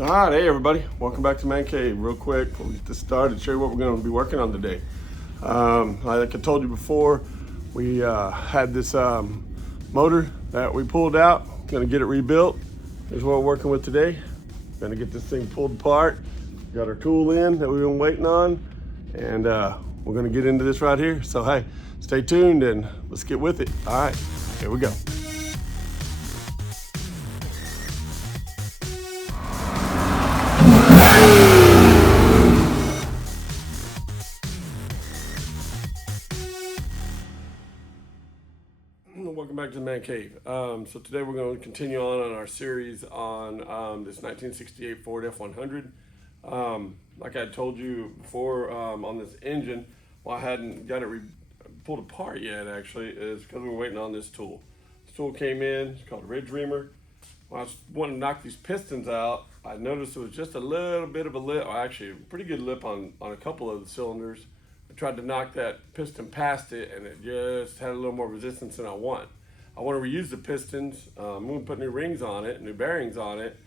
All right, hey everybody, welcome back to Man Cave. Real quick, before we get this started, show you what we're going to be working on today. Like I told you before, we had this motor that we pulled out. Going to get it rebuilt. Here's what we're working with today. Going to get this thing pulled apart. Got our tool in that we've been waiting on, and we're going to get into this right here. So hey, stay tuned and let's get with it. All right, here we go. Welcome back to the Man Cave. So today we're going to continue on our series on this 1968 Ford F100. Like I told you before, on this engine, well, I hadn't got it pulled apart yet, actually, is because we were waiting on this tool. This tool came in, it's called a ridge reamer. When I was wanting to knock these pistons out, I noticed there was just a little bit of a lip, or actually a pretty good lip on a couple of the cylinders. I tried to knock that piston past it, and it just had a little more resistance than I want. I want to reuse the pistons. I'm going to put new rings on it, new bearings on it,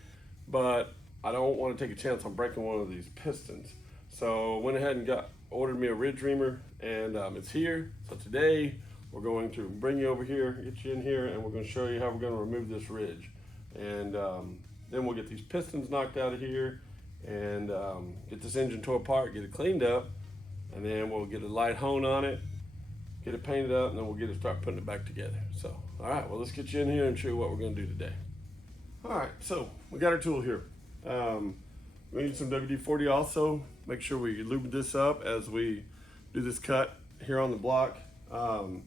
but I don't want to take a chance on breaking one of these pistons. So I went ahead and ordered me a ridge reamer, and it's here. So today we're going to bring you over here, get you in here, and we're going to show you how we're going to remove this ridge. And then we'll get these pistons knocked out of here and get this engine tore apart, get it cleaned up, and then we'll get a light hone on it, get it painted up, and then we'll start putting it back together. So, all right, well, let's get you in here and show you what we're going to do today. All right, so we got our tool here. We need some WD-40 also. Make sure we lube this up as we do this cut here on the block. You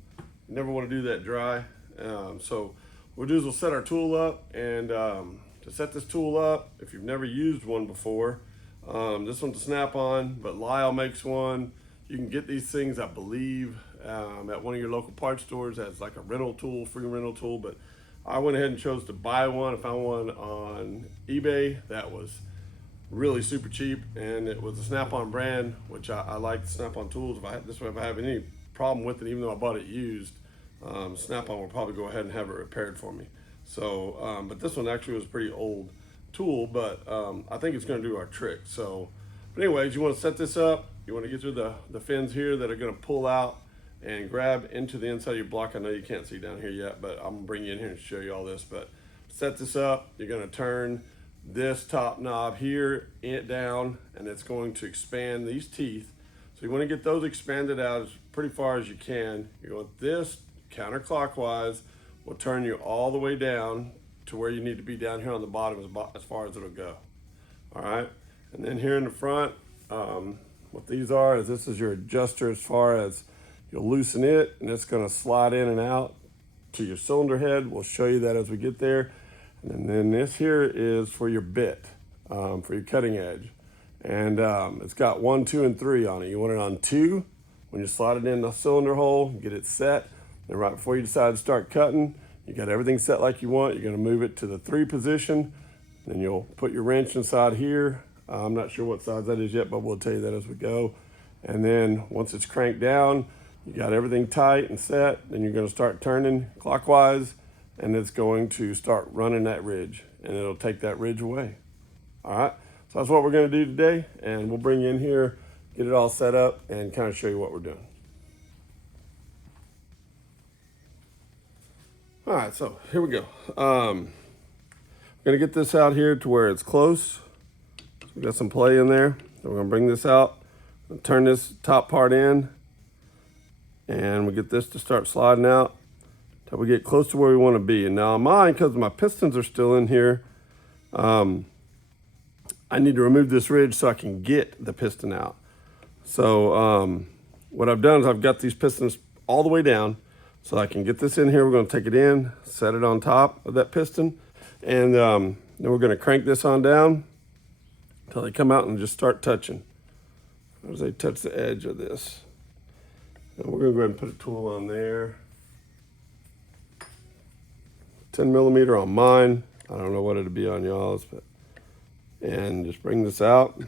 never want to do that dry. So what we'll do is we'll set our tool up, and to set this tool up, if you've never used one before, this one's a snap-on, but Lyle makes one. You can get these things, I believe, at one of your local parts stores as like a rental tool, free rental tool. But I went ahead and chose to buy one. I found one on eBay that was really super cheap, and it was a Snap-on brand, which I like Snap-on tools. If I have any problem with it, even though I bought it used, Snap-on will probably go ahead and have it repaired for me. So, but this one actually was a pretty old tool, but I think it's going to do our trick. So, but anyways, you want to set this up. You want to get through the fins here that are going to pull out and grab into the inside of your block. I know you can't see down here yet, but I'm going to bring you in here and show you all this. But set this up. You're going to turn this top knob here down, and it's going to expand these teeth. So you want to get those expanded out as pretty far as you can. You want this counterclockwise will turn you all the way down to where you need to be down here on the bottom as far as it'll go. All right, and then here in the front, what these are is this is your adjuster as far as you'll loosen it, and it's going to slide in and out to your cylinder head. We'll show you that as we get there. And then this here is for your bit, for your cutting edge. And it's got 1, 2, and 3 on it. You want it on 2 when you slide it in the cylinder hole, get it set. And right before you decide to start cutting, you got everything set like you want. You're going to move it to the 3 position. Then you'll put your wrench inside here. I'm not sure what size that is yet, but we'll tell you that as we go. And then once it's cranked down, you got everything tight and set. Then you're going to start turning clockwise, and it's going to start running that ridge, and it'll take that ridge away. All right, so that's what we're going to do today, and we'll bring you in here, get it all set up, and kind of show you what we're doing. All right, so here we go. I'm going to get this out here to where it's close. So we got some play in there. So we're going to bring this out, turn this top part in, and we get this to start sliding out till we get close to where we want to be. And now mine, because my pistons are still in here, I need to remove this ridge so I can get the piston out. So what I've done is I've got these pistons all the way down so I can get this in here. We're going to take it in, set it on top of that piston, and then we're going to crank this on down until they come out and just start touching. As they touch the edge of this. And we're going to go ahead and put a tool on there. 10 millimeter on mine. I don't know what it'll be on y'all's, but and just bring this out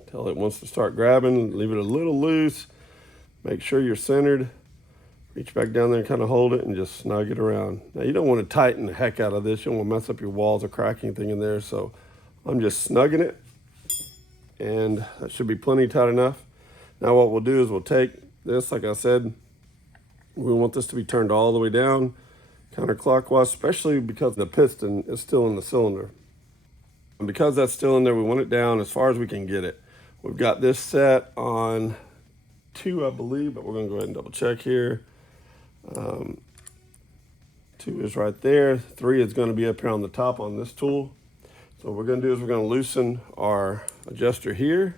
until it wants to start grabbing. Leave it a little loose. Make sure you're centered. Reach back down there and kind of hold it and just snug it around. Now you don't want to tighten the heck out of this. You don't want to mess up your walls or crack anything in there. So I'm just snugging it, and that should be plenty tight enough. Now what we'll do is we'll take this, like I said, we want this to be turned all the way down, counterclockwise, especially because the piston is still in the cylinder. And because that's still in there, we want it down as far as we can get it. We've got this set on 2, I believe, but we're gonna go ahead and double check here. 2 is right there. 3 is gonna be up here on the top on this tool. So what we're gonna do is we're gonna loosen our adjuster here.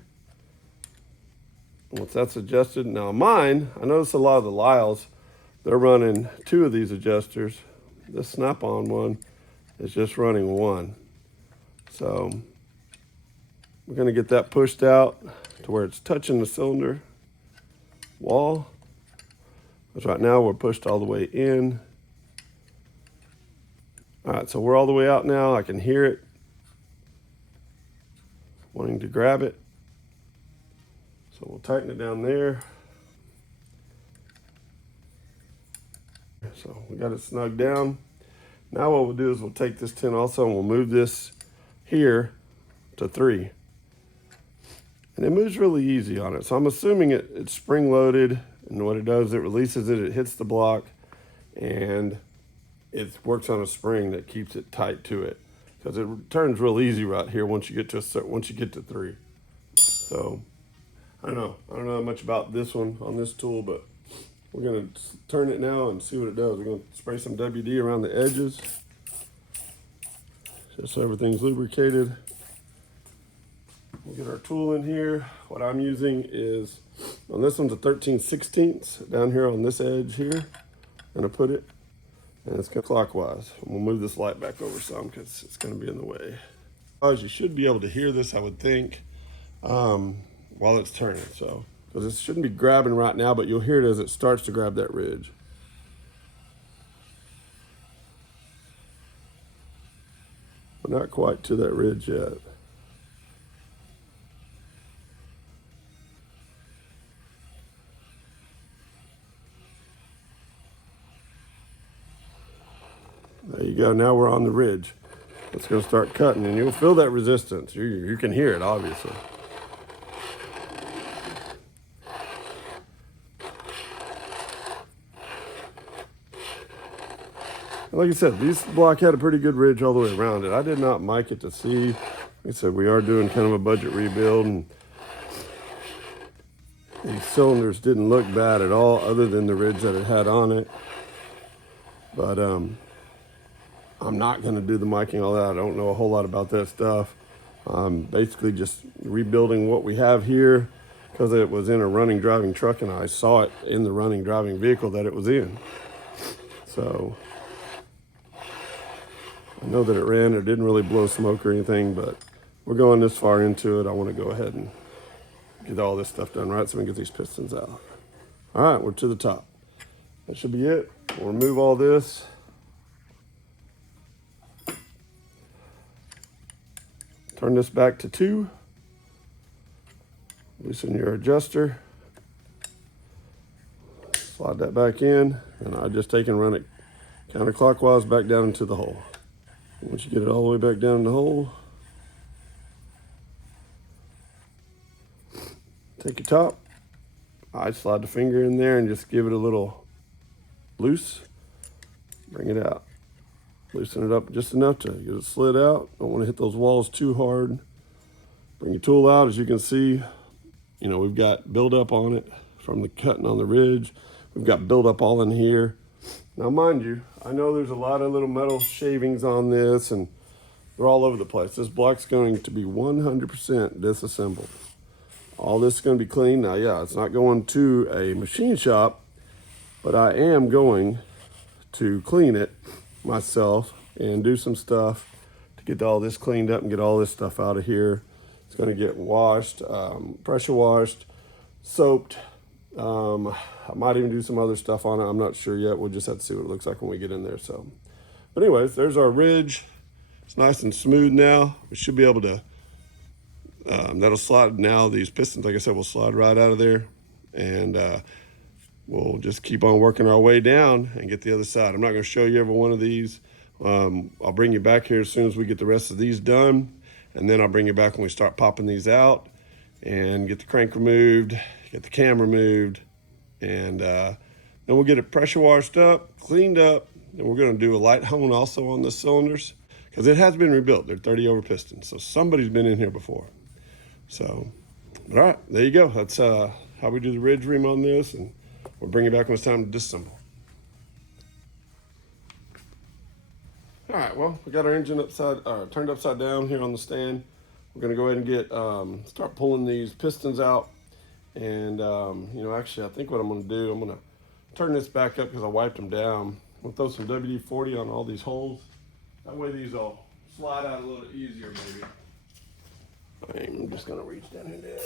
Once that's adjusted, now mine, I notice a lot of the Lyles, they're running 2 of these adjusters. This snap-on one is just running 1. So we're gonna get that pushed out to where it's touching the cylinder wall. Because right now we're pushed all the way in. All right, so we're all the way out now. I can hear it wanting to grab it. So we'll tighten it down there. So we got it snugged down. Now what we'll do is we'll take this 10 also and we'll move this here to 3. And it moves really easy on it. So I'm assuming it's spring loaded, and what it does, it releases it, it hits the block, and it works on a spring that keeps it tight to it. Because it turns real easy right here once you get to 3. So I don't know much about this one on this tool, but we're gonna turn it now and see what it does. We're gonna spray some WD around the edges, just so everything's lubricated. We'll get our tool in here. What I'm using is, on this one's a 13/16 down here on this edge here. I'm gonna put it, and it's gonna clockwise. We'll move this light back over some because it's gonna be in the way. You should be able to hear this, I would think, while it's turning. So, because it shouldn't be grabbing right now, but you'll hear it as it starts to grab that ridge. We're not quite to that ridge yet. There you go, now we're on the ridge. It's gonna start cutting and you'll feel that resistance. You can hear it, obviously. Like I said, this block had a pretty good ridge all the way around it. I did not mic it to see. Like I said, we are doing kind of a budget rebuild, and these cylinders didn't look bad at all other than the ridge that it had on it. But I'm not gonna do the miking all that. I don't know a whole lot about that stuff. I'm basically just rebuilding what we have here because it was in a running driving truck and I saw it in the running driving vehicle that it was in. So I know that it ran. It didn't really blow smoke or anything, but we're going this far into it. I want to go ahead and get all this stuff done right so we can get these pistons out. All right, we're to the top. That should be it. We'll remove all this. Turn this back to 2. Loosen your adjuster. Slide that back in, and I just take and run it counterclockwise back down into the hole. Once you get it all the way back down in the hole, take your top. I slide the finger in there and just give it a little loose. Bring it out. Loosen it up just enough to get it slid out. Don't want to hit those walls too hard. Bring your tool out. As you can see, you know, we've got buildup on it from the cutting on the ridge. We've got buildup all in here. Now, mind you, I know there's a lot of little metal shavings on this and they're all over the place. This block's going to be 100% disassembled. All this is going to be clean. Now, yeah, it's not going to a machine shop, but I am going to clean it myself and do some stuff to get all this cleaned up and get all this stuff out of here. It's going to get washed, pressure washed, soaped. I might even do some other stuff on it. I'm not sure yet. We'll just have to see what it looks like when we get in there. So, but anyways, there's our ridge. It's nice and smooth now. We should be able to, that'll slide now. These pistons, like I said, will slide right out of there. And we'll just keep on working our way down and get the other side. I'm not going to show you every one of these. I'll bring you back here as soon as we get the rest of these done. and then I'll bring you back when we start popping these out and get the crank removed, get the cam removed, and then we'll get it pressure washed up, cleaned up, and we're going to do a light hone also on the cylinders because it has been rebuilt. They're 30 over pistons, so somebody's been in here before. So, all right, there you go. That's how we do the ridge rim on this, and we'll bring you back when it's time to disassemble. All right, well, we got our engine turned upside down here on the stand. We're gonna go ahead and get start pulling these pistons out. And you know, actually, I think what I'm gonna do, I'm gonna turn this back up because I wiped them down. We'll throw some WD-40 on all these holes. That way these will slide out a little easier, maybe. I'm just gonna reach down and do it.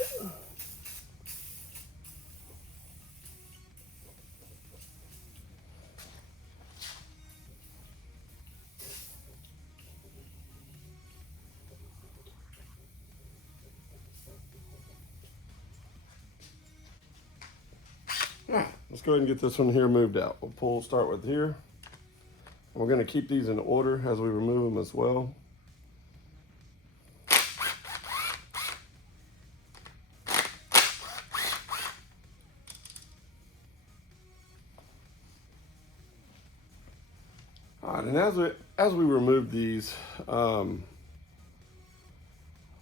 All right, let's go ahead and get this one here moved out. We'll start with here. We're going to keep these in order as we remove them as well. All right, and as we remove these,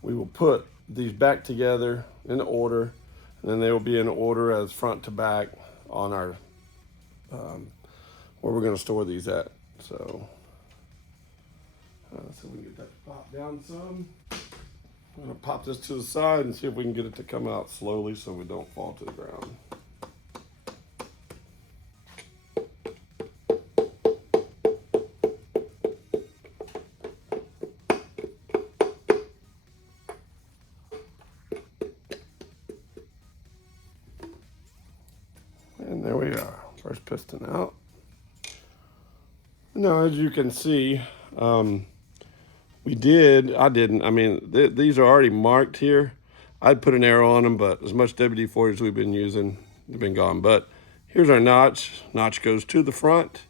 we will put these back together in order, and then they will be in order as front to back on our where we're going to store these at. So we can get that to pop down some. I'm going to pop this to the side and see if we can get it to come out slowly so we don't fall to the ground. And there we are, first piston out. Now, as you can see, I mean, these are already marked here. I'd put an arrow on them, but as much WD-40 as we've been using, they've been gone. But here's our notch. Notch goes to the front.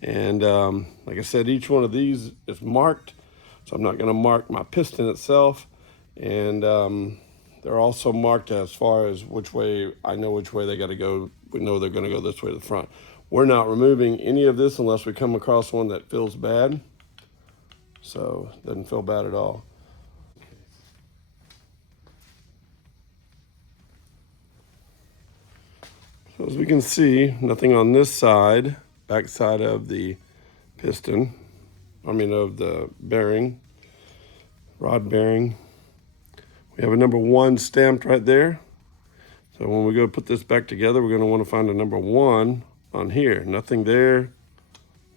And like I said, each one of these is marked. So I'm not gonna mark my piston itself. And they're also marked as far as which way, I know which way they gotta go. We know they're gonna go this way to the front. We're not removing any of this unless we come across one that feels bad. So it doesn't feel bad at all. So as we can see, nothing on this side, back side of the piston, of the bearing, rod bearing. We have a number 1 stamped right there. So when we go put this back together, we're gonna wanna find a number 1 on here. Nothing there.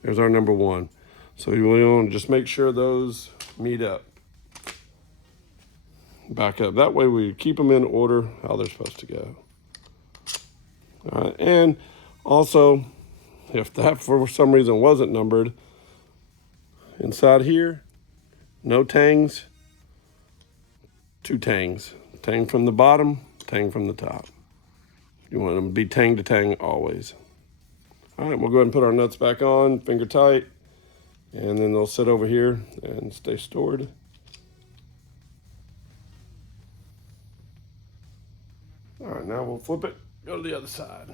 There's our number 1. So you want to just make sure those meet up. Back up. That way we keep them in order how they're supposed to go. All right, and also, if that for some reason wasn't numbered, inside here, no tangs, 2 tangs. Tang from the bottom, tang from the top. You want them to be tang to tang always. All right, we'll go ahead and put our nuts back on, finger tight, and then they'll sit over here and stay stored. All right, now we'll flip it, go to the other side.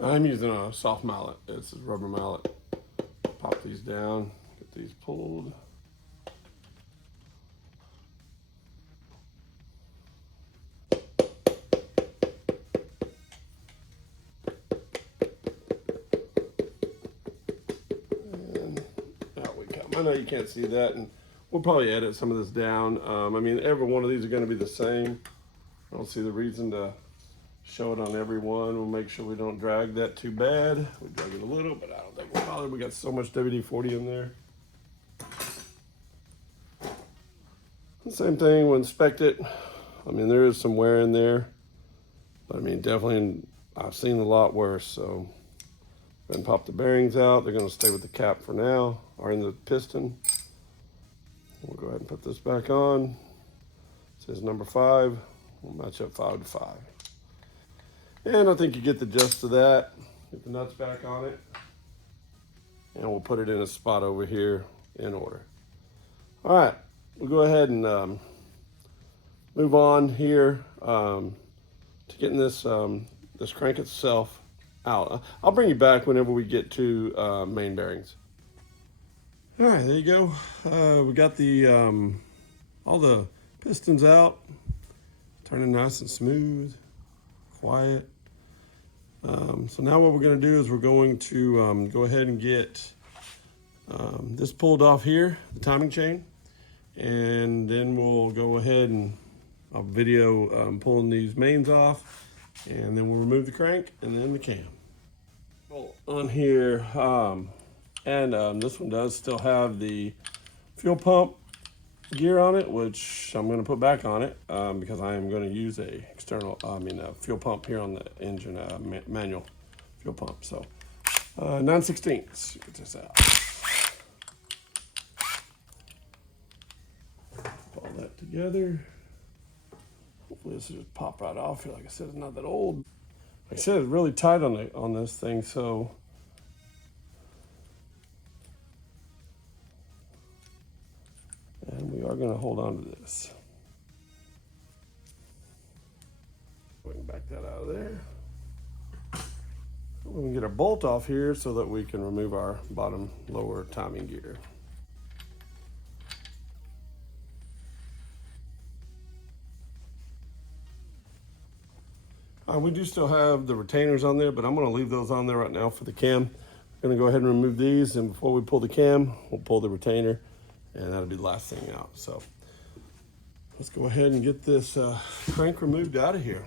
I'm using a soft mallet. It's a rubber mallet. Pop these down, get these pulled. And out we come. I know you can't see that, and we'll probably edit some of this down. I mean, every one of these are going to be the same. I don't see the reason to show it on every one. We'll make sure we don't drag that too bad. We drag it a little, but I don't think we'll bother. We got so much WD-40 in there. Same thing, we'll inspect it. I mean, there is some wear in there, but I mean, definitely, I've seen a lot worse, so And pop the bearings out. They're going to stay with the cap for now, or in the piston. We'll go ahead and put this back on. It says number 5. We'll match up 5 to 5. And I think you get the gist of that. Get the nuts back on it. And we'll put it in a spot over here in order. All right, we'll go ahead and move on here to getting this, this crank itself out. I'll bring you back whenever we get to main bearings. All right, there you go. We got the all the pistons out, turning nice and smooth, quiet. So now what we're going to do is we're going to go ahead and get this pulled off here, the timing chain, and then we'll go ahead and I'll video pulling these mains off, and then we'll remove the crank and then the cam. On here, this one does still have the fuel pump gear on it, which I'm going to put back on it because I am going to use a external, fuel pump here on the engine, manual fuel pump. So 9/16, get this out. Put all that together. Hopefully this will just pop right off here. Like I said, it's not that old. Like I said, it's really tight on this thing, so and we are going to hold on to this. We can back that out of there. We can get our bolt off here so that we can remove our bottom lower timing gear. We do still have the retainers on there, but I'm going to leave those on there right now for the cam. I'm going to go ahead and remove these, and before we pull the cam, we'll pull the retainer, and that'll be the last thing out. So let's go ahead and get this crank removed out of here.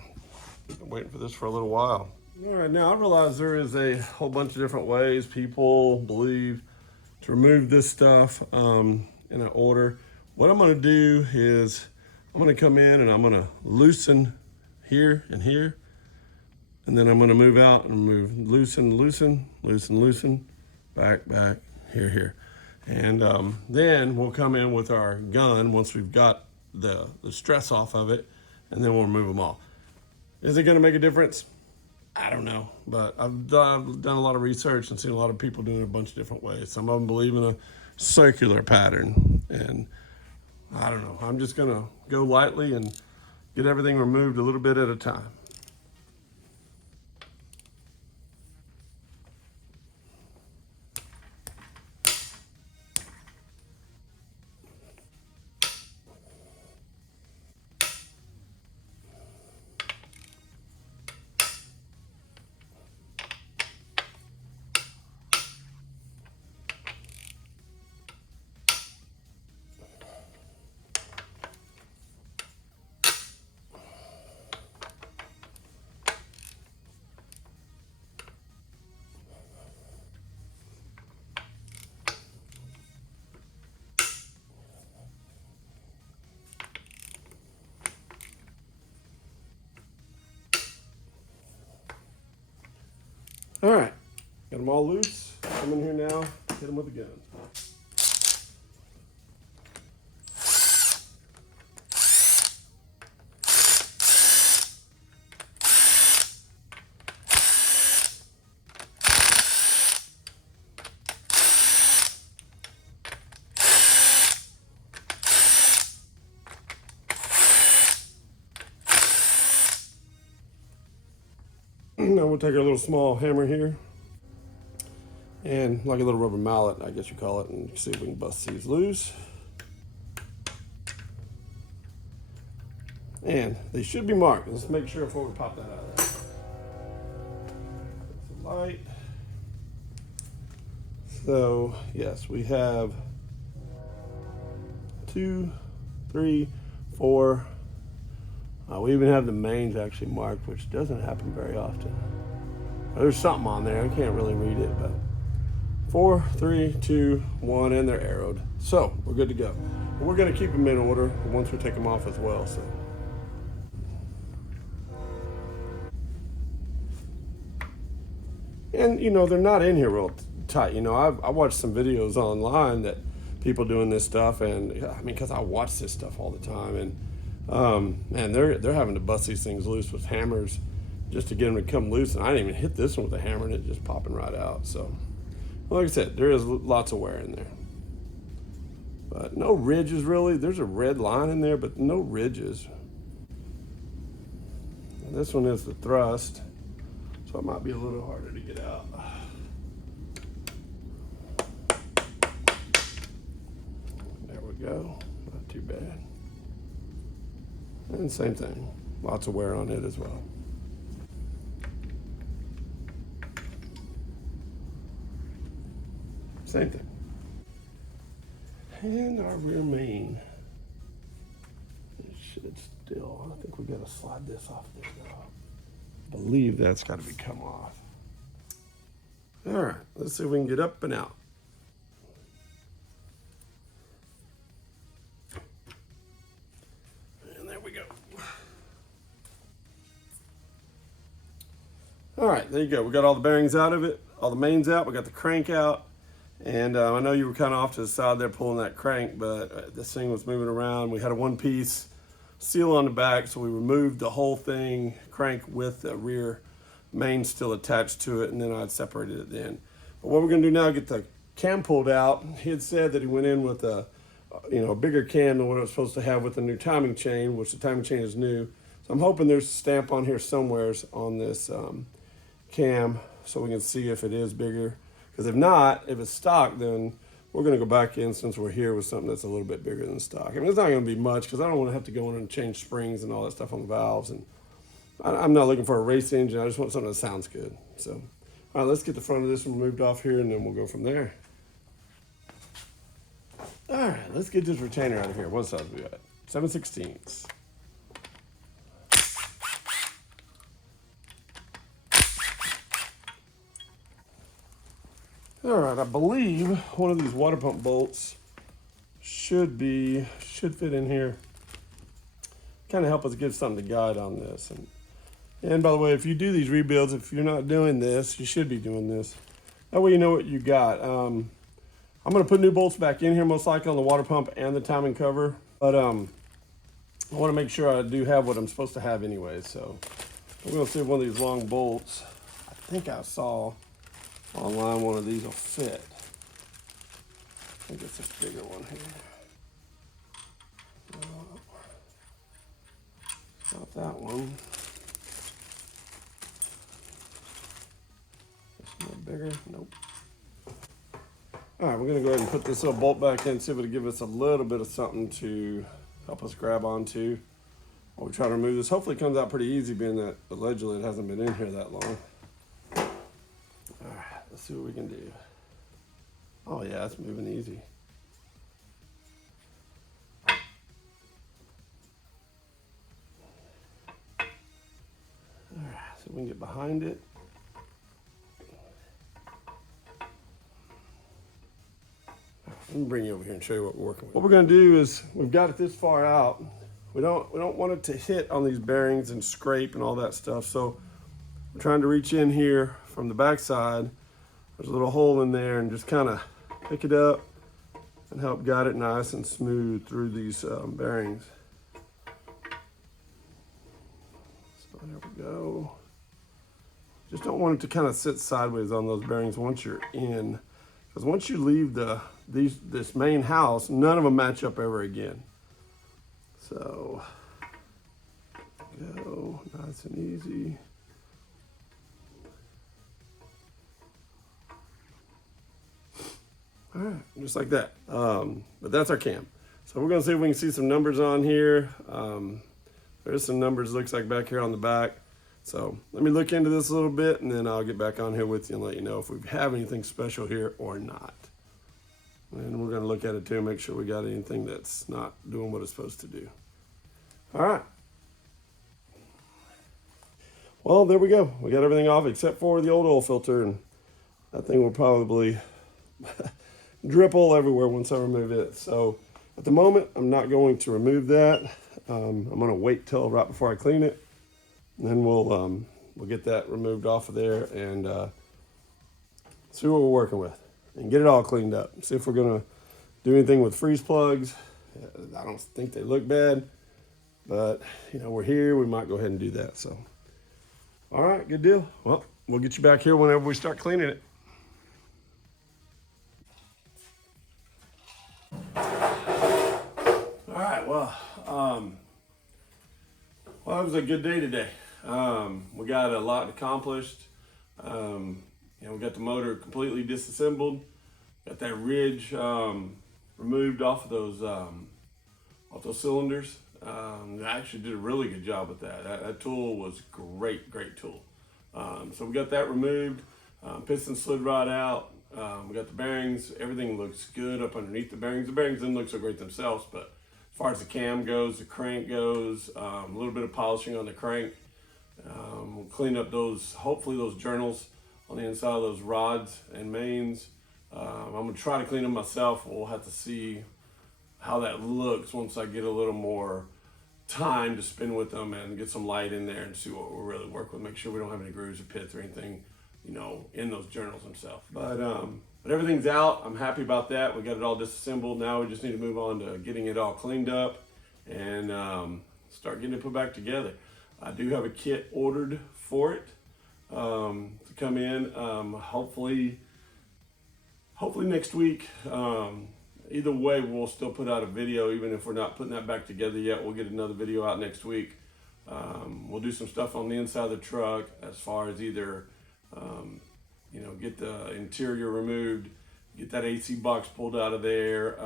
Been waiting for this for a little while. All right, now I realize there is a whole bunch of different ways people believe to remove this stuff in an order. What I'm going to do is I'm going to come in and I'm going to loosen here and here. And then I'm going to move out and move, loosen, loosen, loosen, loosen, back, back, here, here. And then we'll come in with our gun once we've got the stress off of it, and then we'll remove them all. Is it going to make a difference? I don't know, but I've done a lot of research and seen a lot of people doing it a bunch of different ways. Some of them believe in a circular pattern, and I don't know. I'm just going to go lightly and get everything removed a little bit at a time. All right, got them all loose. Come in here now, hit them with a gun. Now we'll take our little small hammer here and like a little rubber mallet, I guess you call it, and see if we can bust these loose. And they should be marked. Let's make sure before we pop that out of there. It's a light. So yes, we have 2, 3, 4. We even have the mains actually marked, which doesn't happen very often. There's something on there. I can't really read it, but 4, 3, 2, 1, and they're arrowed. So we're good to go. But we're going to keep them in order once we take them off as well. So. And, you know, they're not in here real tight. You know, I watched some videos online that people doing this stuff, and I mean, because I watch this stuff all the time, and man, they're having to bust these things loose with hammers just to get them to come loose. And I didn't even hit this one with a hammer, and it just popping right out. So, like I said, there is lots of wear in there, but no ridges really. There's a red line in there, but no ridges. And this one is the thrust, so it might be a little harder to get out. There we go. Not too bad. And same thing. Lots of wear on it as well. Same thing. And our rear main. It should still, I think we gotta slide this off there now. I believe that's gotta be come off. All right, let's see if we can get up and out. And there we go. All right, there you go. We got all the bearings out of it, all the mains out, we got the crank out. And I know you were kind of off to the side there pulling that crank, but this thing was moving around. We had a one-piece seal on the back, so we removed the whole thing, crank with the rear main still attached to it, and then I'd separated it then. But what we're gonna do now, get the cam pulled out. He had said that he went in with a bigger cam than what it was supposed to have with the new timing chain, which the timing chain is new. So I'm hoping there's a stamp on here somewheres on this cam so we can see if it is bigger. Because if not, if it's stock, then we're going to go back in since we're here with something that's a little bit bigger than stock. I mean, it's not going to be much because I don't want to have to go in and change springs and all that stuff on the valves. And I'm not looking for a race engine. I just want something that sounds good. So, all right, let's get the front of this one moved off here, and then we'll go from there. All right, let's get this retainer out of here. What size we got? 7/16. All right, I believe one of these water pump bolts should fit in here. Kind of help us give something to guide on this. And by the way, if you do these rebuilds, if you're not doing this, you should be doing this. That way you know what you got. I'm gonna put new bolts back in here, most likely on the water pump and the timing cover. But I wanna make sure I do have what I'm supposed to have anyway. So we're gonna see if one of these long bolts, I think I saw online one of these will fit. I think it's a bigger one here. No, not that one. This one bigger? Nope. All right, we're gonna go ahead and put this little bolt back in, see if it'll give us a little bit of something to help us grab onto while we try to remove this. Hopefully it comes out pretty easy, being that allegedly it hasn't been in here that long. Let's see what we can do. Oh yeah, it's moving easy. All right, so we can get behind it. Let me bring you over here and show you what we're working with. What we're gonna do is, we've got it this far out. We don't want it to hit on these bearings and scrape and all that stuff. So we're trying to reach in here from the back side. There's a little hole in there, and just kind of pick it up and help guide it nice and smooth through these bearings. So there we go. Just don't want it to kind of sit sideways on those bearings once you're in, because once you leave this main house, none of them match up ever again. So go nice and easy. All right, just like that. But that's our cam. So we're gonna see if we can see some numbers on here. There's some numbers, looks like, back here on the back. So let me look into this a little bit, and then I'll get back on here with you and let you know if we have anything special here or not. And we're gonna look at it too, make sure we got anything that's not doing what it's supposed to do. All right. Well, there we go. We got everything off except for the old oil filter, and that thing will probably drip all everywhere once I remove it. So at the moment, I'm not going to remove that. I'm gonna wait till right before I clean it, and then we'll get that removed off of there, and see what we're working with, and get it all cleaned up. See if we're gonna do anything with freeze plugs. I don't think they look bad, but you know, we're here, we might go ahead and do that. So, all right, good deal. Well, we'll get you back here whenever we start cleaning it. All right, well, it was a good day today. We got a lot accomplished. You know, we got the motor completely disassembled. Got that ridge removed off of those cylinders. I actually did a really good job with that. That tool was great tool. So we got that removed. Piston slid right out. We got the bearings. Everything looks good up underneath the bearings. The bearings didn't look so great themselves, but as far as the cam goes, the crank goes, a little bit of polishing on the crank. We'll clean up hopefully those journals on the inside of those rods and mains. I'm gonna try to clean them myself. We'll have to see how that looks once I get a little more time to spend with them and get some light in there and see what we'll really work with. Make sure we don't have any grooves or pits or anything, you know, in those journals themselves. But everything's out. I'm happy about that. We got it all disassembled. Now we just need to move on to getting it all cleaned up and start getting it put back together. I do have a kit ordered for it to come in. Hopefully next week. Either way, we'll still put out a video, even if we're not putting that back together yet. We'll get another video out next week. We'll do some stuff on the inside of the truck as far as either, you know, get the interior removed, get that AC box pulled out of there,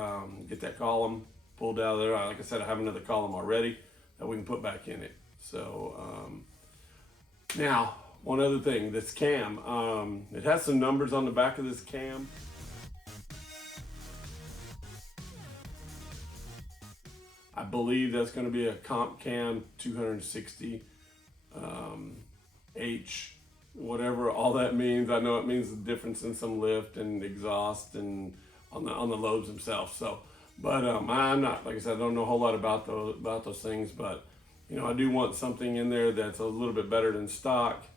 get that column pulled out of there. Like I said, I have another column already that we can put back in it. So now, one other thing, this cam, it has some numbers on the back of this cam. I believe that's going to be a Comp Cam 260 H, whatever all that means. I know it means the difference in some lift and exhaust and on the lobes themselves. So, but I'm not, like I said, I don't know a whole lot about those things, but you know, I do want something in there that's a little bit better than stock.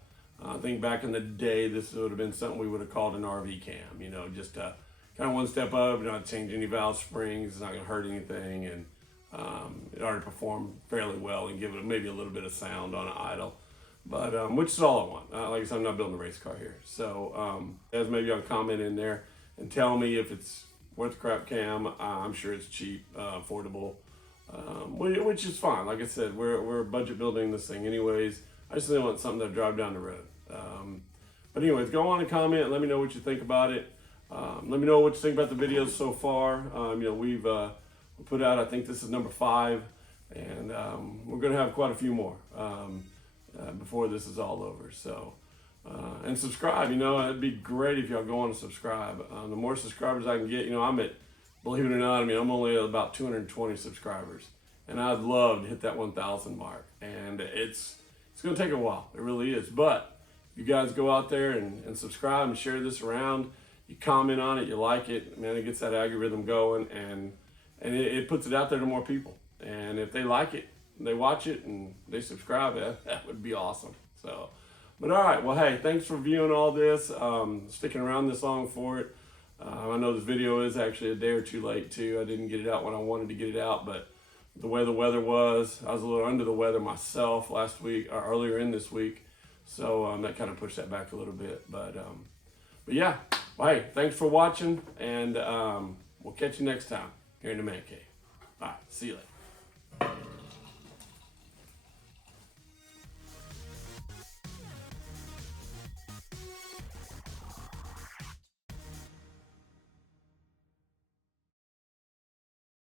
I think back in the day, this would have been something we would have called an RV cam, you know, just kind of one step up, not change any valve springs, it's not going to hurt anything, and it already performed fairly well and give it maybe a little bit of sound on an idle, but which is all I want. Like I said, I'm not building a race car here, so as maybe I'll comment in there and tell me if it's worth the crap cam. I'm sure it's cheap, affordable, which is fine. Like I said, we're budget building this thing anyways. I just really want something to drive down the road. But anyways, go on and comment and let me know what you think about it. Let me know what you think about the videos so far. You know, we've put out, I think this is number 5, and we're going to have quite a few more before this is all over. So, and subscribe, you know, it'd be great if y'all go on and subscribe. The more subscribers I can get, you know, believe it or not, I'm only at about 220 subscribers, and I'd love to hit that 1,000 mark, and it's going to take a while, it really is, but you guys go out there and subscribe and share this around, you comment on it, you like it, man, it gets that algorithm going, and it puts it out there to more people. And if they like it, they watch it, and they subscribe, that would be awesome. So, but all right, well, hey, thanks for viewing all this, sticking around this long for it. I know this video is actually a day or two late too. I didn't get it out when I wanted to get it out, but the way the weather was, I was a little under the weather myself last week, or earlier in this week. So that kind of pushed that back a little bit. But yeah, well, hey, thanks for watching, and we'll catch you next time here in the Man Cave. All right, see you later.